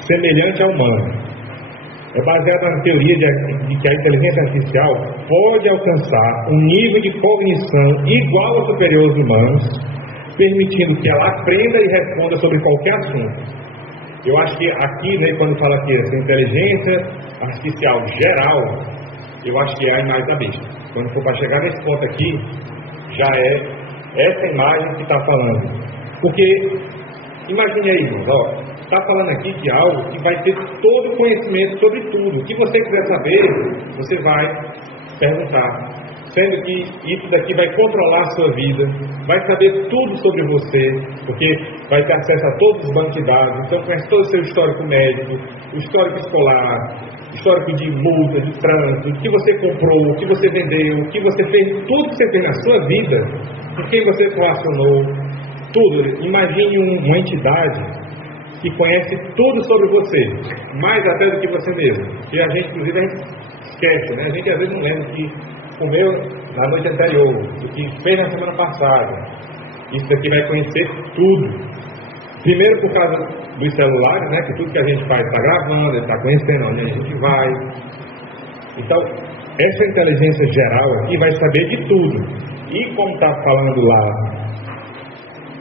semelhante à humana. É baseada na teoria de que a inteligência artificial pode alcançar um nível de cognição igual ao superior aos humanos, permitindo que ela aprenda e responda sobre qualquer assunto. Eu acho que aqui, né, quando fala aqui essa inteligência artificial geral, eu acho que é a imagem da besta. Quando for para chegar nesse ponto aqui, já é essa imagem que está falando. Porque, imagine aí, irmãos, está falando aqui de algo que vai ter todo o conhecimento sobre tudo. O que você quiser saber, você vai perguntar. Sendo que isso daqui vai controlar a sua vida, vai saber tudo sobre você, porque vai ter acesso a todos os bancos de dados, então conhece todo o seu histórico médico, o histórico escolar, histórico de multa, de trânsito, o que você comprou, o que você vendeu, o que você fez, tudo que você fez na sua vida, com quem você relacionou, tudo. Imagine uma entidade que conhece tudo sobre você, mais até do que você mesmo. E a gente, inclusive, a gente esquece, né? A gente às vezes não lembra que comeu na noite anterior, o que fez na semana passada. Isso daqui vai conhecer tudo. Primeiro por causa dos celulares, né? Que tudo que a gente faz está gravando, ele está conhecendo onde a gente vai. Então, essa inteligência geral aqui vai saber de tudo. E como está falando lá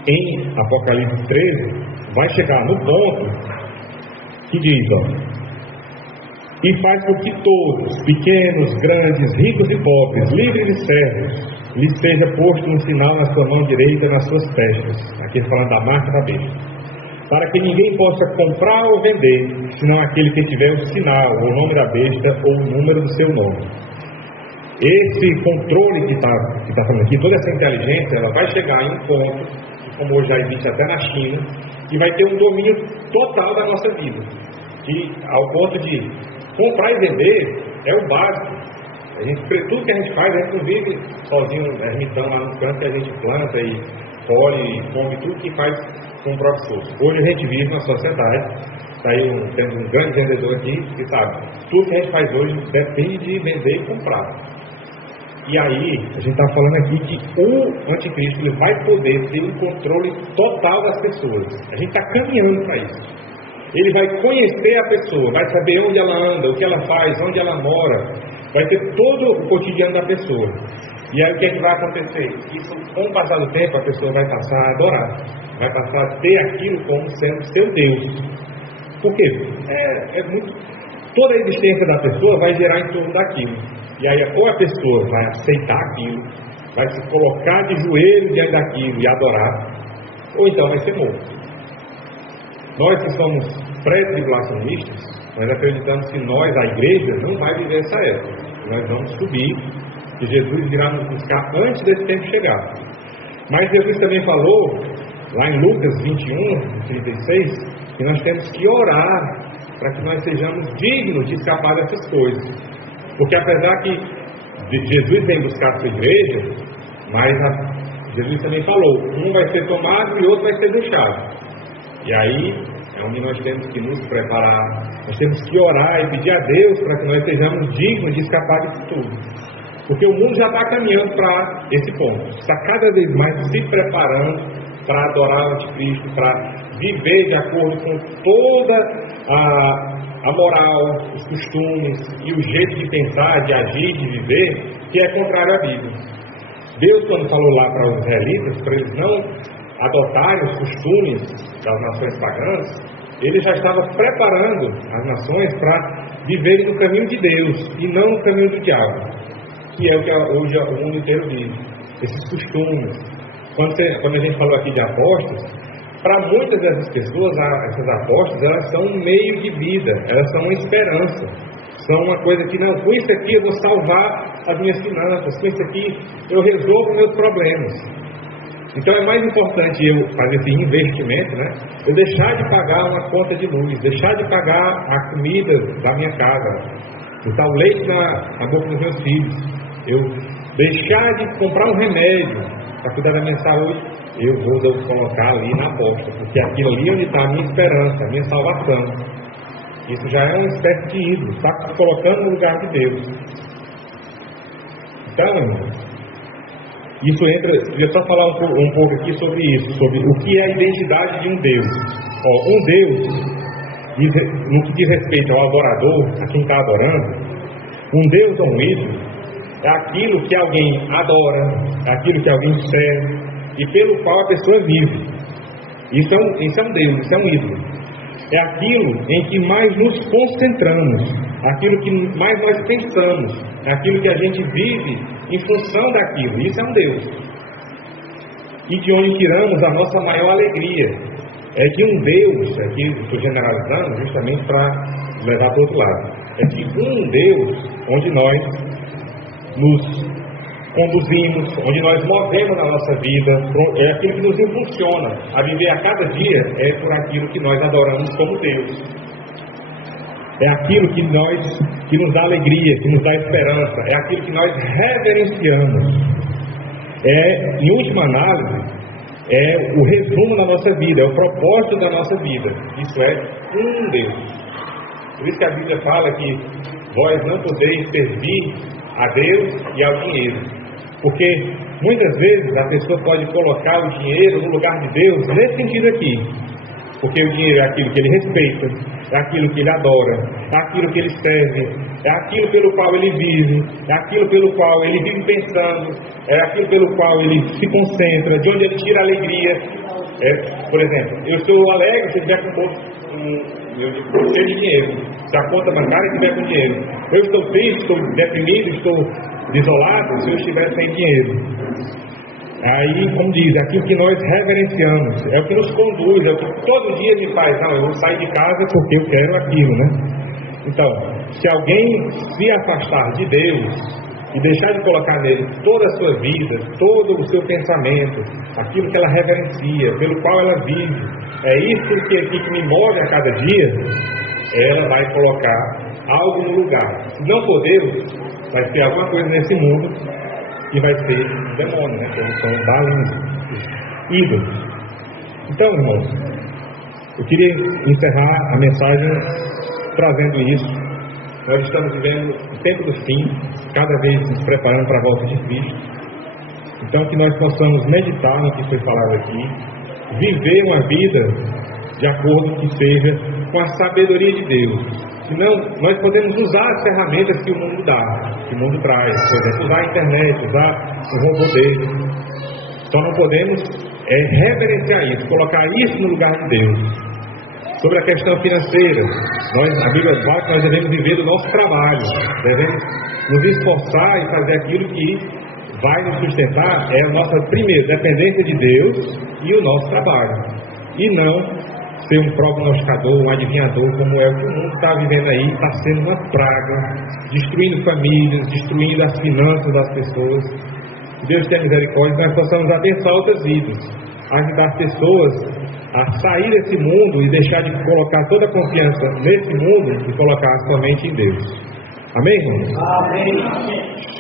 em Apocalipse 13, vai chegar no ponto que diz, e faz com que todos, pequenos, grandes, ricos e pobres, livres e servos, lhe seja posto um sinal na sua mão direita e nas suas testas, aqui falando da marca da besta, para que ninguém possa comprar ou vender, senão aquele que tiver o sinal, ou o nome da besta, ou o número do seu nome. Esse controle que está falando aqui, toda essa inteligência, ela vai chegar em um ponto, como hoje já existe até na China, que vai ter um domínio total da nossa vida, que ao ponto de comprar e vender é o básico. Tudo que a gente faz, a gente não vive sozinho, ermitão lá no canto que a gente planta e colhe e come, tudo que faz com o próprio esforço. Hoje a gente vive na sociedade, está aí temos um grande vendedor aqui que sabe, tudo que a gente faz hoje depende de vender e comprar. E aí, a gente está falando aqui que o anticristo ele vai poder ter um controle total das pessoas. A gente está caminhando para isso. Ele vai conhecer a pessoa, vai saber onde ela anda, o que ela faz, onde ela mora, vai ter todo o cotidiano da pessoa. E aí o que é que vai acontecer? Isso, com o passar do tempo, a pessoa vai passar a adorar, vai passar a ter aquilo como sendo seu Deus. Por quê? Toda a existência da pessoa vai gerar em torno daquilo. E aí ou a pessoa vai aceitar aquilo, vai se colocar de joelho diante daquilo e adorar, ou então vai ser morto. Nós que somos pré-tribulacionistas, nós acreditamos que nós, a igreja, não vai viver essa época. Nós vamos subir, que Jesus virá nos buscar antes desse tempo chegar. Mas Jesus também falou, lá em Lucas 21, 36, que nós temos que orar para que nós sejamos dignos de escapar dessas coisas. Porque apesar que Jesus vem buscar a sua igreja, mas Jesus também falou, um vai ser tomado e outro vai ser deixado. E aí é onde nós temos que nos preparar, nós temos que orar e pedir a Deus para que nós sejamos dignos de escapar disso tudo. Porque o mundo já está caminhando para esse ponto, está cada vez mais se preparando para adorar o anticristo, para viver de acordo com toda a moral, os costumes e o jeito de pensar, de agir, de viver, que é contrário à Bíblia. Deus, quando falou lá para os israelitas, para eles não adotarem os costumes das nações pagãs, ele já estava preparando as nações para viverem no caminho de Deus e não no caminho do diabo, que é o que hoje o mundo inteiro vive. Esses costumes. Quando a gente falou aqui de apóstolos, para muitas dessas pessoas, essas apóstolos, elas são um meio de vida, elas são uma esperança, são uma coisa que, não, com isso aqui eu vou salvar as minhas finanças, com isso aqui eu resolvo meus problemas. Então é mais importante eu fazer esse investimento, né? Eu deixar de pagar uma conta de luz, deixar de pagar a comida da minha casa, botar o leite na boca dos meus filhos, eu deixar de comprar um remédio para cuidar da minha saúde, eu vou colocar ali na aposta, porque aquilo ali onde está a minha esperança, a minha salvação. Isso já é uma espécie de ídolo, está colocando no lugar de Deus. Então, irmão, isso entra, eu queria só falar um pouco aqui sobre isso, sobre o que é a identidade de um Deus. Um Deus, no que diz respeito ao adorador, a quem está adorando, um Deus ou um ídolo é aquilo que alguém adora, é aquilo que alguém serve e pelo qual a pessoa vive. Isso é um Deus, isso é um ídolo. É aquilo em que mais nos concentramos, aquilo que mais nós pensamos, é aquilo que a gente vive em função daquilo. Isso é um Deus. E de onde tiramos a nossa maior alegria. É que um Deus, aqui estou generalizando justamente para levar para o outro lado, é que um Deus onde nós nos conduzimos, onde nós movemos na nossa vida, é aquilo que nos impulsiona a viver a cada dia, é por aquilo que nós adoramos como Deus. É aquilo que nos dá alegria, que nos dá esperança, é aquilo que nós reverenciamos. Em última análise, é o resumo da nossa vida, é o propósito da nossa vida. Isso é um Deus. Por isso que a Bíblia fala que vós não podeis servir a Deus e ao dinheiro. Porque muitas vezes a pessoa pode colocar o dinheiro no lugar de Deus nesse sentido aqui. Porque o dinheiro é aquilo que ele respeita, é aquilo que ele adora, é aquilo que ele serve, é aquilo pelo qual ele vive, é aquilo pelo qual ele vive pensando, é aquilo pelo qual ele se concentra, de onde ele tira a alegria. Por exemplo, eu estou alegre se eu tiver com o bolso cheio de dinheiro, se a conta bancária estiver com dinheiro. Eu estou triste, estou deprimido, estou desolado se eu estiver sem dinheiro. Aí, como diz, aquilo que nós reverenciamos, é o que nos conduz, é o que todo dia me faz, não, eu vou sair de casa porque eu quero aquilo, né? Então, se alguém se afastar de Deus e deixar de colocar nele toda a sua vida, todo o seu pensamento, aquilo que ela reverencia, pelo qual ela vive, é isso que me move a cada dia, ela vai colocar algo no lugar. Se não for Deus, vai ter alguma coisa nesse mundo que vai ser um demônio, né? Como são balões, ídolos. Então, irmãos, eu queria encerrar a mensagem trazendo isso. Nós estamos vivendo o tempo do fim, cada vez nos preparando para a volta de Cristo. Então, que nós possamos meditar no que foi falado aqui, viver uma vida de acordo que seja com a sabedoria de Deus. Senão, nós podemos usar as ferramentas que o mundo dá, que o mundo traz. Por exemplo, usar a internet, usar o robô dele. Só não podemos reverenciar isso, colocar isso no lugar de Deus. Sobre a questão financeira, a Bíblia fala que nós devemos viver do nosso trabalho, devemos nos esforçar e fazer aquilo que vai nos sustentar, é a nossa primeira dependência de Deus e o nosso trabalho. E não ser um prognosticador, um adivinhador, como é o que o mundo está vivendo aí, está sendo uma praga, destruindo famílias, destruindo as finanças das pessoas. Deus tenha misericórdia, nós possamos abençoar outras vidas, ajudar as pessoas a sair desse mundo e deixar de colocar toda a confiança nesse mundo e colocar somente em Deus. Amém, irmãos? Amém.